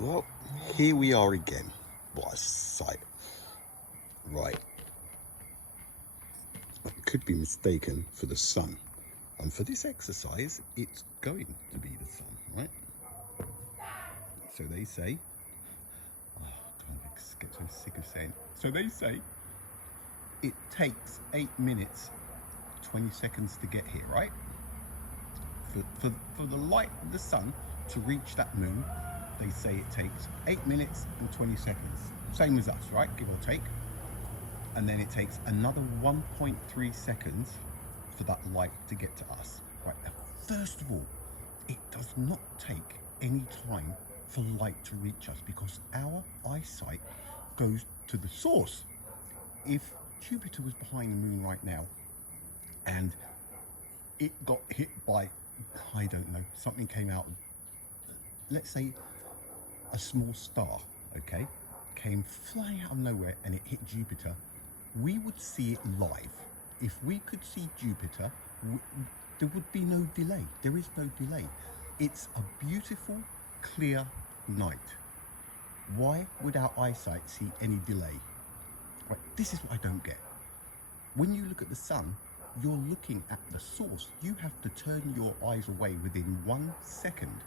Well, here we are again. What a sight. Right. I could be mistaken for the sun. And for this exercise, it's going to be the sun, right? So they say, oh, God, I get so sick of saying. So they say it takes 8 minutes, 20 seconds to get here, right? For the light of the sun to reach that moon, they say it takes 8 minutes and 20 seconds. Same as us, right? Give or take. And then it takes another 1.3 seconds for that light to get to us. Right. Now, first of all, it does not take any time for light to reach us because our eyesight goes to the source. If Jupiter was behind the moon right now and it got hit by, I don't know, something came out, let's say a small star, okay, came flying out of nowhere and it hit Jupiter, we would see it live. If we could see Jupiter, there would be no delay. There is no delay. It's a beautiful, clear night. Why would our eyesight see any delay? Right, this is what I don't get. When you look at the sun, you're looking at the source. You have to turn your eyes away within 1 second.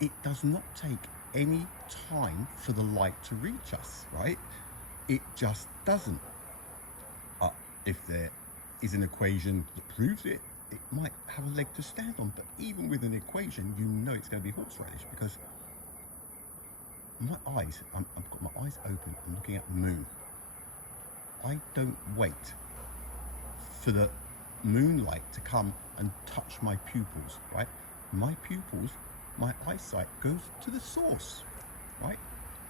It does not take any time for the light to reach us, right? It just doesn't. If there is an equation that proves it, it might have a leg to stand on. But even with an equation, you know it's going to be horseradish because my eyes, I've got my eyes open, I'm looking at the moon. I don't wait for the moonlight to come and touch my pupils, right? My pupils, my eyesight goes to the source, right?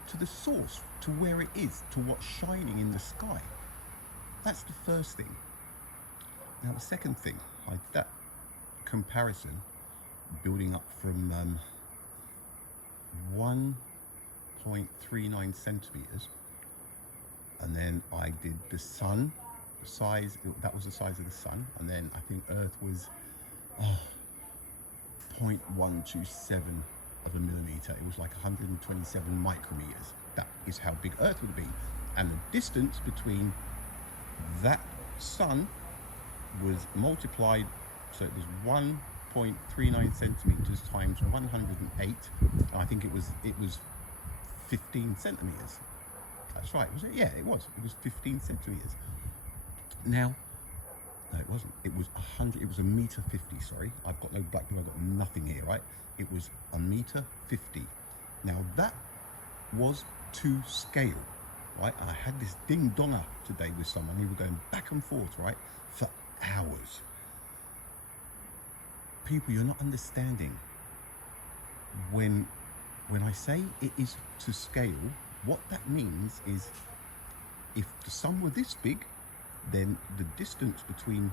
To the source, to where it is, to what's shining in the sky. That's the first thing. Now the second thing, I did that comparison building up from 1.39 centimeters, and then I did the sun, the size, that was the size of the sun, and then I think Earth was 0.127 of a millimeter. It was like 127 micrometers. That is how big Earth would be. And the distance between that sun was multiplied, so it was 1.39 centimeters times 108. I think it was 15 centimeters. That's right, was it? Yeah, it was 15 centimeters. Now, no, it wasn't. It was 100. It was 1.50 m. Sorry, I've got no black people. I've got nothing here, right? It was 1.50 m. Now that was to scale, right? I had this ding donger today with someone. We were going back and forth, right, for hours. People, you're not understanding. When I say it is to scale, what that means is if the sun were this big, then the distance between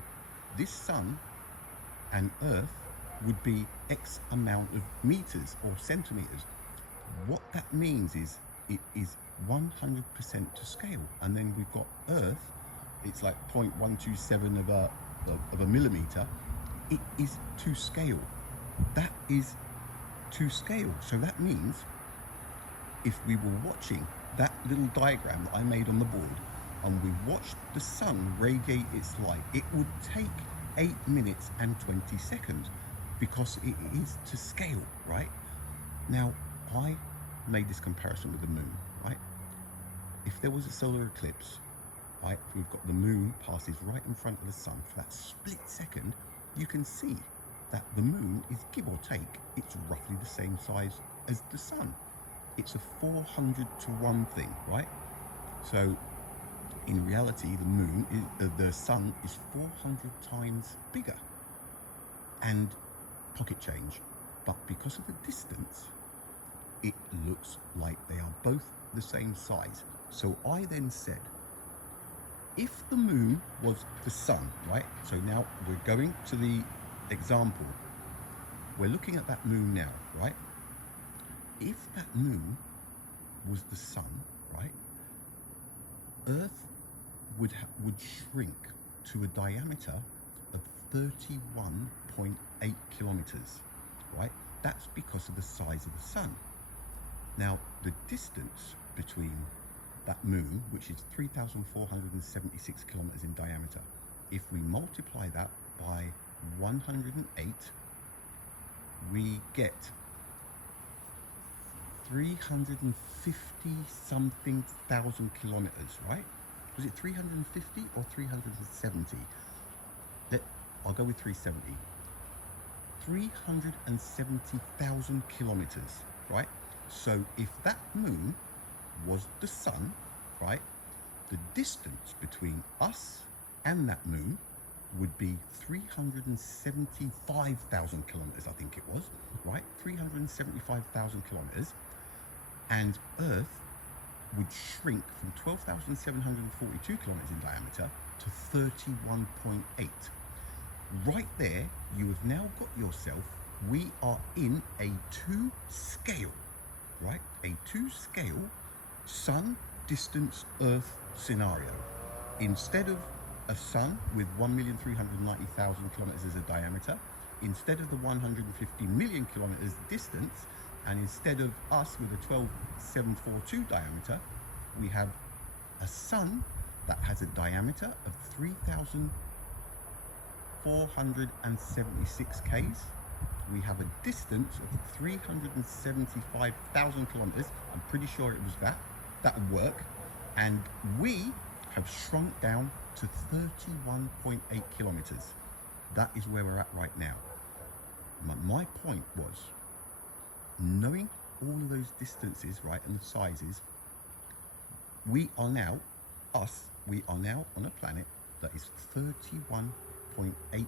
this sun and Earth would be X amount of meters or centimeters. What that means is it is 100% to scale. And then we've got Earth, it's like 0.127 of a millimeter. It is to scale. That is to scale. So that means if we were watching that little diagram that I made on the board and we watched the sun radiate its light, it would take 8 minutes and 20 seconds because it is to scale, right? Now, I made this comparison with the moon, right? If there was a solar eclipse, right, we've got the moon passes right in front of the sun for that split second, you can see that the moon is, give or take, it's roughly the same size as the sun. It's a 400 to 1 thing, right? So in reality, the moon, the sun is 400 times bigger and pocket change. But because of the distance, it looks like they are both the same size. So I then said, if the moon was the sun, right? So now we're going to the example. We're looking at that moon now, right? If that moon was the sun, right? Earth would shrink to a diameter of 31.8 kilometers, right? That's because of the size of the sun. Now, the distance between that moon, which is 3,476 kilometers in diameter, if we multiply that by 108, we get 350 something thousand kilometers, right? Was it 350 or 370? I'll go with 370. 370,000 kilometers, right? So if that moon was the sun, right, the distance between us and that moon would be 375,000 kilometers, I think it was, right? 375,000 kilometers. And Earth would shrink from 12,742 kilometers in diameter to 31.8. Right there, you have now got yourself, we are in a 2 scale, right? A 2 scale sun, distance, Earth scenario. Instead of a sun with 1,390,000 kilometers as a diameter, instead of the 150 million kilometers distance, and instead of us with a 12,742 diameter, we have a sun that has a diameter of 3,476 k's. We have a distance of 375,000 kilometers. I'm pretty sure it was that would work. And we have shrunk down to 31.8 kilometers. That is where we're at right now. My point was, knowing all of those distances, right, and the sizes, we are now on a planet that is 31.8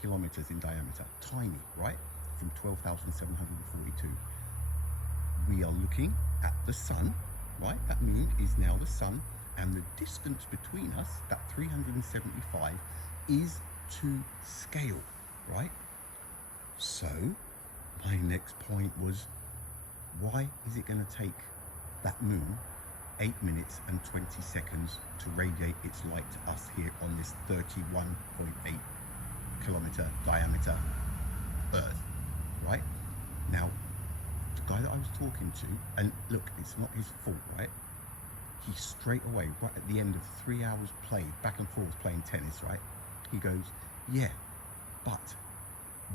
kilometers in diameter. Tiny, right? From 12,742. We are looking at the sun, right? That moon is now the sun, and the distance between us, that 375, is to scale, right? So my next point was, why is it going to take that moon 8 minutes and 20 seconds to radiate its light to us here on this 31.8 kilometer diameter Earth, right? Now, the guy that I was talking to, and look, it's not his fault, right? He straight away, right at the end of 3 hours play, back and forth playing tennis, right? He goes, yeah, but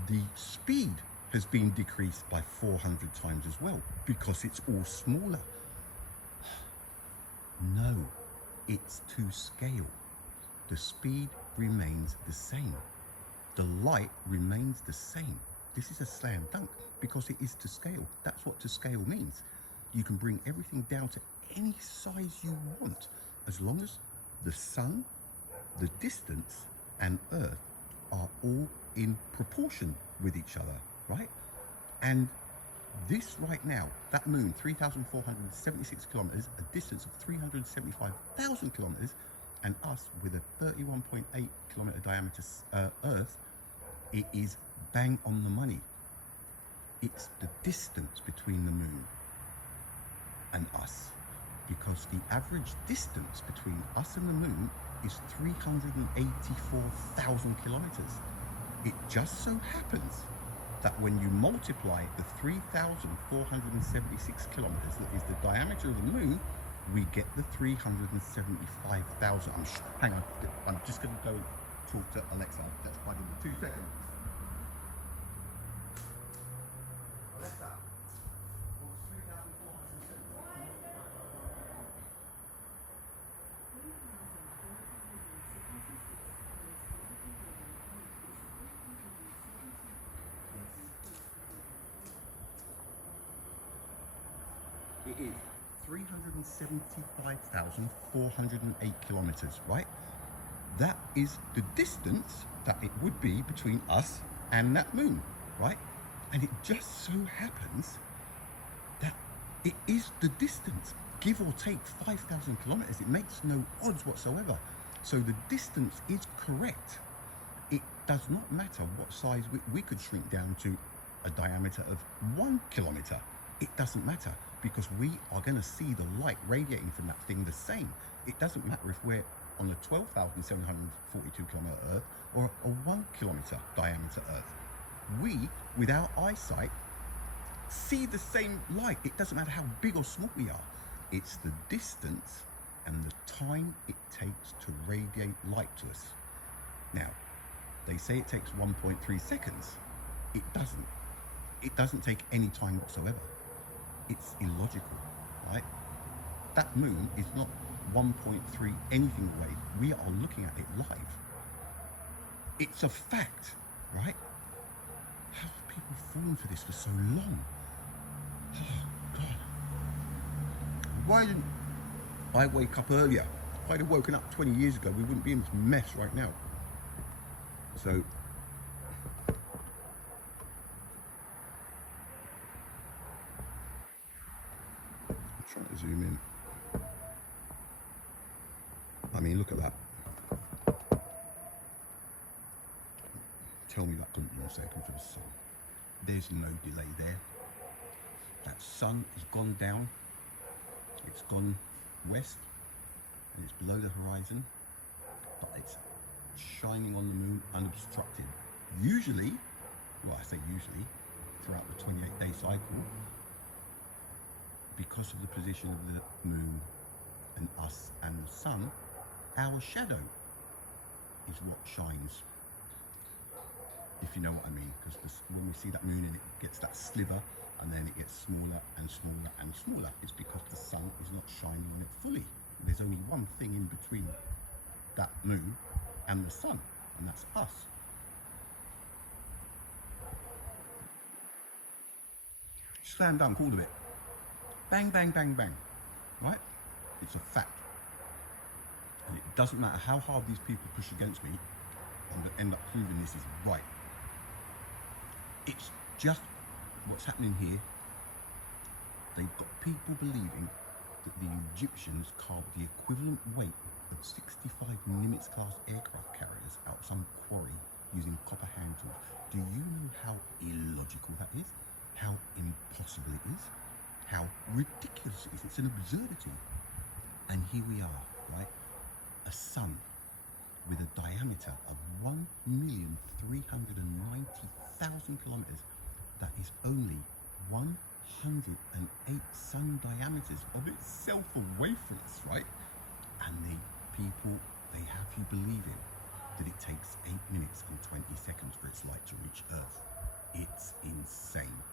the speed has been decreased by 400 times as well because it's all smaller. No, it's to scale. The speed remains the same. The light remains the same. This is a slam dunk because it is to scale. That's what to scale means. You can bring everything down to any size you want as long as the sun, the distance, and Earth are all in proportion with each other, right? And this right now, that moon, 3,476 kilometers, a distance of 375,000 kilometers, and us with a 31.8 kilometer diameter Earth, it is bang on the money. It's the distance between the moon and us, because the average distance between us and the moon is 384,000 kilometers. It just so happens that when you multiply the 3,476 kilometers, that is the diameter of the moon, we get the 375,000. Hang on, I'm just going to go talk to Alexa. That's fine in 2 seconds. Alexa, what's 3,476? It is 375,408 kilometers, right? That is the distance that it would be between us and that moon, right? And it just so happens that it is the distance, give or take 5,000 kilometers. It makes no odds whatsoever. So the distance is correct. It does not matter what size we could shrink down to a diameter of 1 kilometer. It doesn't matter, because we are going to see the light radiating from that thing the same. It doesn't matter if we're on a 12,742 kilometer Earth or a 1 kilometer diameter Earth. We, with our eyesight, see the same light. It doesn't matter how big or small we are. It's the distance and the time it takes to radiate light to us. Now, they say it takes 1.3 seconds. It doesn't. It doesn't take any time whatsoever. It's illogical, right? That moon is not 1.3 anything away. We are looking at it live. It's a fact, right? How have people fallen for this for so long? Oh, God. Why didn't I wake up earlier? If I'd have woken up 20 years ago, we wouldn't be in this mess right now. So, I'm trying to zoom in. I mean, look at that. Tell me that couldn't be mistaken for the sun. There's no delay there. That sun has gone down. It's gone west and it's below the horizon, but it's shining on the moon unobstructed. Usually, well, I say usually, throughout the 28-day cycle, because of the position of the moon and us and the sun, our shadow is what shines. If you know what I mean, because when we see that moon and it gets that sliver and then it gets smaller and smaller and smaller, it's because the sun is not shining on it fully. There's only one thing in between that moon and the sun, and that's us. Slam dunk, all of it. Bang, bang, bang, bang. Right? It's a fact. And it doesn't matter how hard these people push against me, I'm going to end up proving this is right. It's just what's happening here. They've got people believing that the Egyptians carved the equivalent weight of 65 Nimitz class aircraft carriers out of some quarry using copper hand tools. Do you know how illogical that is? How impossible it is? How ridiculous it is? It's an absurdity. And here we are, right? A sun with a diameter of 1,390,000 kilometers that is only 108 sun diameters of itself away from us, right? And the people, they have you believing that it takes 8 minutes and 20 seconds for its light to reach Earth. It's insane.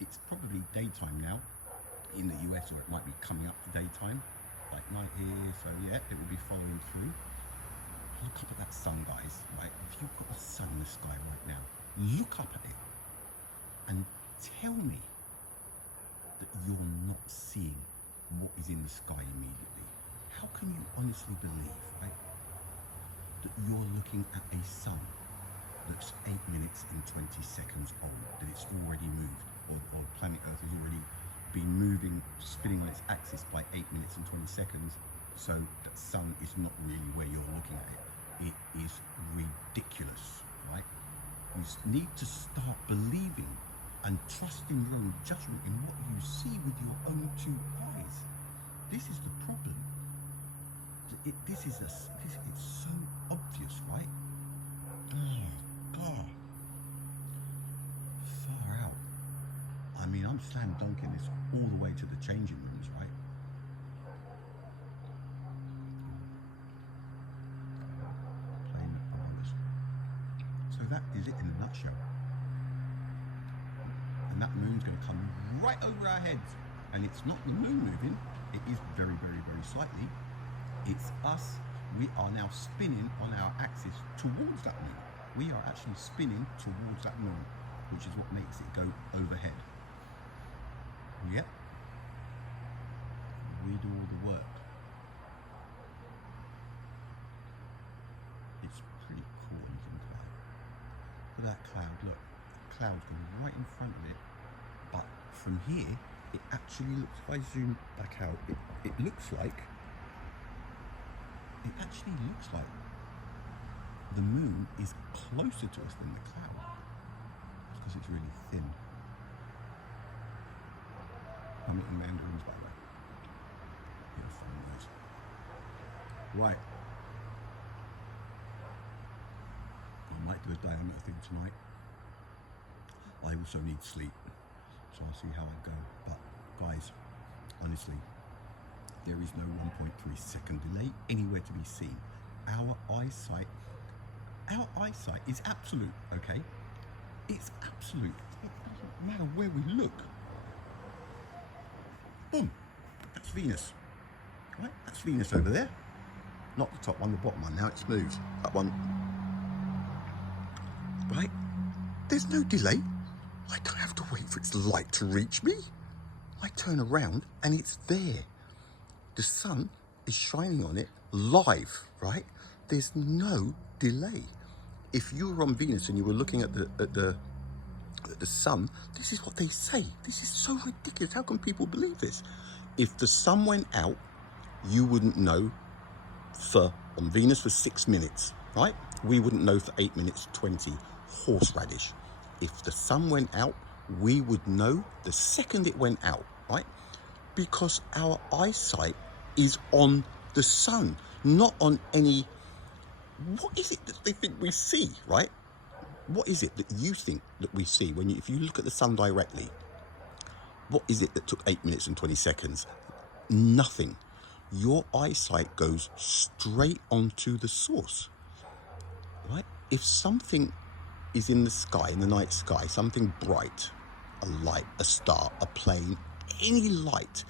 It's probably daytime now in the US, or it might be coming up to daytime, like night here, so yeah, it will be following through. Look up at that sun, guys, right? If you've got a sun in the sky right now, look up at it and tell me that you're not seeing what is in the sky immediately. How can you honestly believe, right, that you're looking at a sun that's 8 minutes and 20 seconds old, that it's already moved, or planet Earth has already been moving, spinning on its axis by 8 minutes and 20 seconds, so that sun is not really where you're looking at it. It is ridiculous, right? You need to start believing and trusting your own judgment in what you see with your own two eyes. This is the problem. It's so obvious, right? Oh, God. Far out. I mean, I'm slam dunking this all the way to the changing rooms, right? Playing the bananas. So that is it in a nutshell. And that moon's going to come right over our heads. And it's not the moon moving, it is very, very, very slightly. It's us. We are now spinning on our axis towards that moon. We are actually spinning towards that moon, which is what makes it go overhead. Yep. We do all the work. It's pretty cool looking cloud. Look at that cloud, look. The cloud's going right in front of it. But from here, it actually looks, if I zoom back out, it actually looks like the moon is closer to us than the cloud. It's because it's really thin. I'm eating mandarins, by the way. You're fun, guys. Right. I might do a diameter thing tonight. I also need sleep. So I'll see how I go. But guys, honestly, there is no 1.3 second delay anywhere to be seen. Our eyesight is absolute, okay? It's absolute. It doesn't matter where we look. Boom, that's Venus, right? That's Venus over there. Not the top one, the bottom one. Now it's moved. That one, right? There's no delay. I don't have to wait for its light to reach me. I turn around and it's there. The sun is shining on it live, right? There's no delay. If you were on Venus and you were looking at the sun, this is what they say. This is so ridiculous. How can people believe this? If the sun went out, you wouldn't know on Venus for 6 minutes, right? We wouldn't know for 8 minutes 20. Horseradish. If the sun went out, we would know the second it went out, right? Because our eyesight is on the sun, not on any... What is it that they think we see, right? What is it that you think that we see when if you look at the sun directly? What is it that took 8 minutes and 20 seconds? Nothing. Your eyesight goes straight onto the source, right? If something is in the sky, in the night sky, something bright, a light, a star, a plane, any light,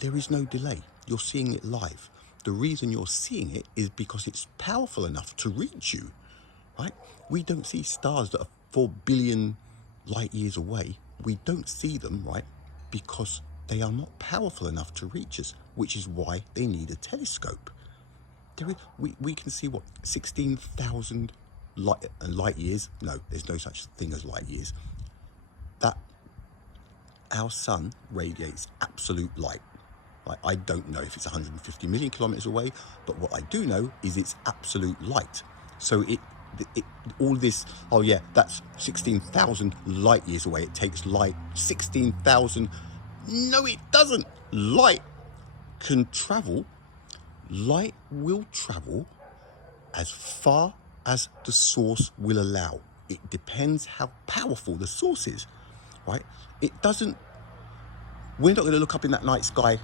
there is no delay. You're seeing it live. The reason you're seeing it is because it's powerful enough to reach you, right? We don't see stars that are 4 billion light years away. We don't see them, right? Because they are not powerful enough to reach us, which is why they need a telescope. We can see, what, 16,000 light years? No, there's no such thing as light years. That our sun radiates absolute light. Right? I don't know if it's 150 million kilometers away, but what I do know is it's absolute light. So all this, oh yeah, that's 16,000 light years away. It takes light 16,000. No, it doesn't. Light can travel. Light will travel as far as the source will allow. It depends how powerful the source is, right? It doesn't, we're not going to look up in that night sky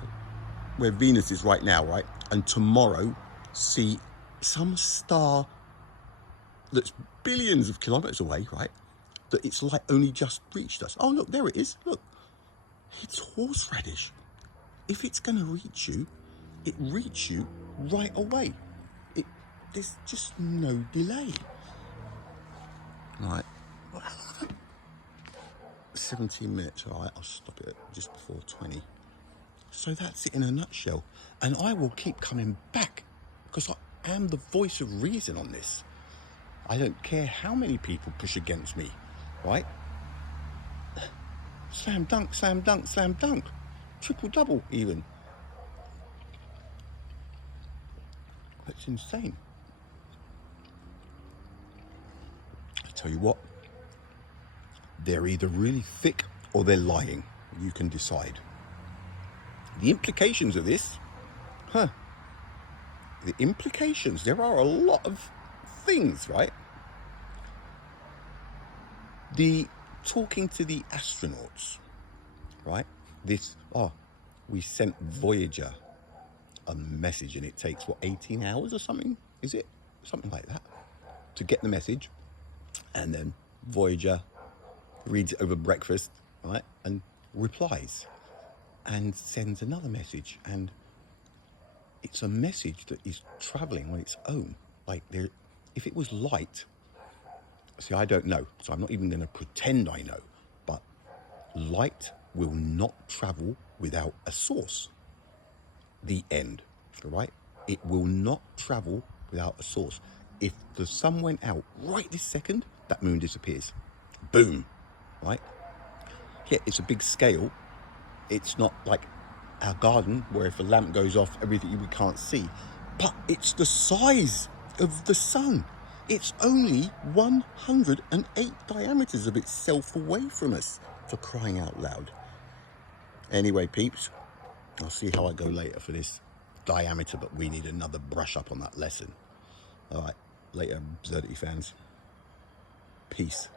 where Venus is right now, right? And tomorrow see some star that's billions of kilometers away, right? That its light only just reached us. Oh, look, there it is. Look, it's horseradish. If it's going to reach you, it reaches you right away. There's just no delay. Right. 17 minutes, all right, I'll stop it at just before 20. So that's it in a nutshell. And I will keep coming back because I am the voice of reason on this. I don't care how many people push against me, right? Slam dunk, slam dunk, slam dunk. Triple double even. That's insane. I tell you what, they're either really thick or they're lying. You can decide. The implications of this, the implications, there are a lot of things, right? The talking to the astronauts, right? We sent Voyager a message and it takes, 18 hours or something? Is it? Something like that. To get the message. And then Voyager reads it over breakfast, right? And replies. And sends another message, and it's a message that is traveling on its own. Like, if it was light, see, I don't know, so I'm not even going to pretend I know, but light will not travel without a source. The end, right? It will not travel without a source. If the sun went out right this second, that moon disappears. Boom, right? Yeah, it's a big scale. It's not like our garden where if a lamp goes off, everything we can't see. But it's the size of the sun. It's only 108 diameters of itself away from us, for crying out loud. Anyway, peeps, I'll see how I go later for this diameter, but we need another brush up on that lesson. All right, later, Absurdity fans. Peace.